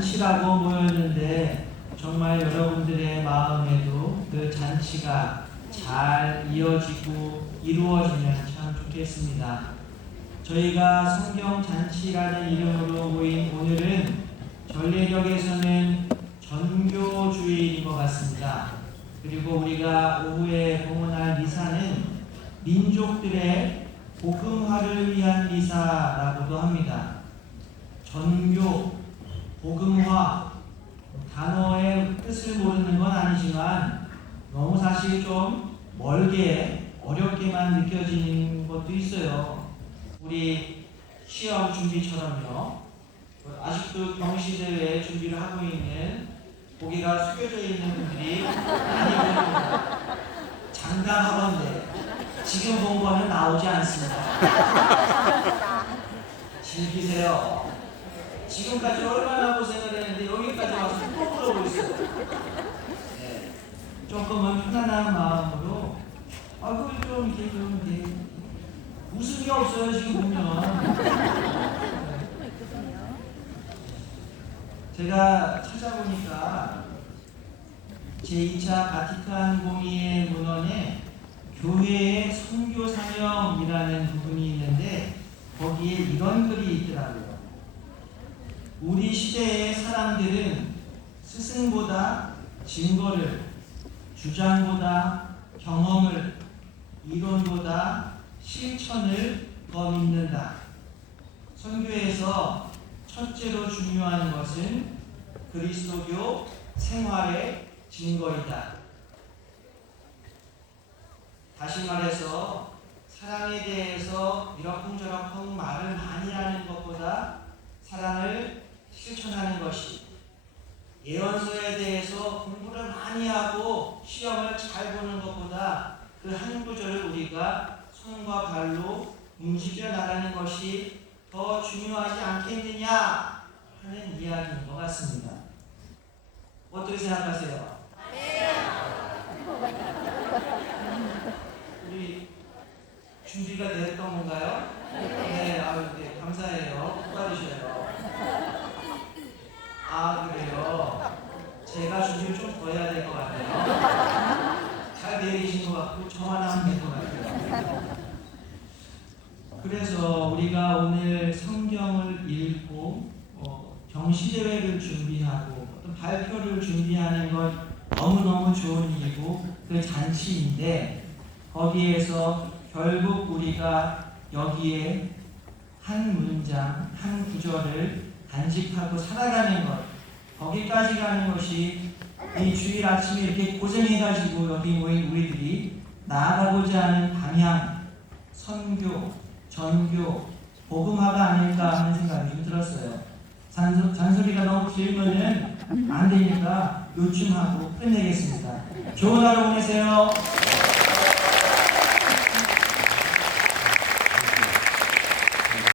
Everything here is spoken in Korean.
잔치라고 모였는데 정말 여러분들의 마음에도 그 잔치가 잘 이어지고 이루어지면 참 좋겠습니다. 저희가 성경 잔치라는 이름으로 모인 오늘은 전례력에서는 전교주일인 것 같습니다. 그리고 우리가 오후에 봉헌할 미사는 민족들의 복음화를 위한 미사라고도 합니다. 전교, 복음화, 단어의 뜻을 모르는 건 아니지만 너무 사실 좀 멀게 어렵게만 느껴지는 것도 있어요. 우리 시험 준비처럼요. 아직도 경시대회 준비를 하고 있는 고개가 숙여져 있는 분들이 많이 보입니다. 장담하건대 지금 본 거는 나오지 않습니다. 즐기세요. 지금까지 얼마나 고생을 했는데 여기까지 와서 또 그러고 있어요. 네. 조금은 편안한 마음으로 아이고 좀 이렇게 좀 이렇게 웃음이 없어요 지금 보면. 제가 찾아보니까 제2차 바티칸 공의회 문헌에 교회의 선교 사명이라는 부분이 있는데 거기에 이런 글이 있더라고요. 우리 시대의 사람들은 스승보다 증거를, 주장보다 경험을, 이론보다 실천을 더 믿는다. 선교에서 첫째로 중요한 것은 그리스도교 생활의 증거이다. 다시 말해서 사랑에 대해서 이러쿵저러쿵 말을 많이 하는 것보다 사랑을 실천하는 것이 예언서에 대해서 공부를 많이 하고 시험을 잘 보는 것보다 그 한 구절을 우리가 손과 발로 움직여 나가는 것이 더 중요하지 않겠느냐 하는 이야기인 것 같습니다. 어떻게 생각하세요? 우리 준비가 됐던 건가요? 네, 아유, 네, 감사해요. 아, 그래요? 제가 준비를 좀 더 해야 될 것 같아요. 잘 것 같고, 저만 하면 될것 같아요. 그래서 우리가 오늘 성경을 읽고, 어, 경시대회를 준비하고, 어떤 발표를 준비하는 것 너무너무 좋은 일이고, 그 잔치인데, 거기에서 결국 우리가 여기에 한 문장, 한 구절을 간직하고 살아가는 것, 거기까지 가는 것이 이 주일 아침에 이렇게 고생해가지고 여기 모인 우리들이 나아가고자 하는 방향, 선교, 전교, 복음화가 아닐까 하는 생각이 좀 들었어요. 잔소, 잔소리가 너무 길면은 안 되니까 요즘하고 끝내겠습니다. 좋은 하루 보내세요.